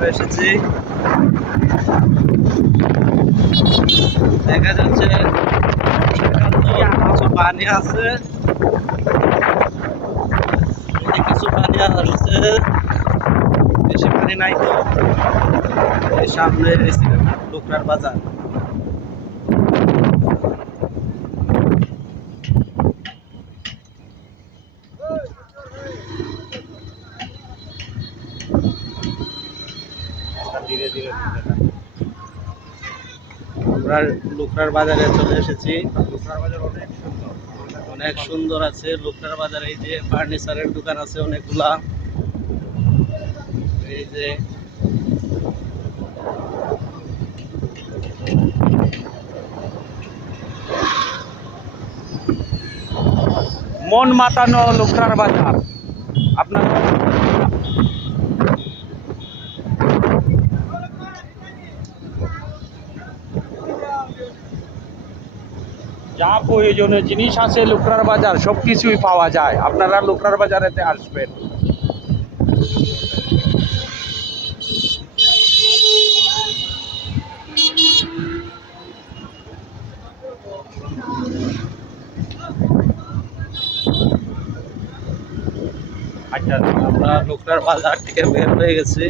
চলে এসেছি। দেখা যাচ্ছে কিছু পানি আছে, কিছু পানি আসছে, বেশি পানি নাই তো। এই সামনে লোকনার বাজার। ধীরে ধীরে আমরা লোকনার বাজারে চলে এসেছি। লোকনার বাজার অনেক সুন্দর আছে। লোকনার বাজারে এই যে ফার্নিচারের দোকান আছে অনেকগুলা। এই যে মন মাতানো লোকনার বাজার আপনার যা প্রয়োজনীয় জিনিস আছে লোকনার বাজার সবকিছুই পাওয়া যায়। আপনারা লোকনার বাজারেতে আসবেন। আচ্ছা, আমরা লোকনার বাজার থেকে বের হয়ে গেছি।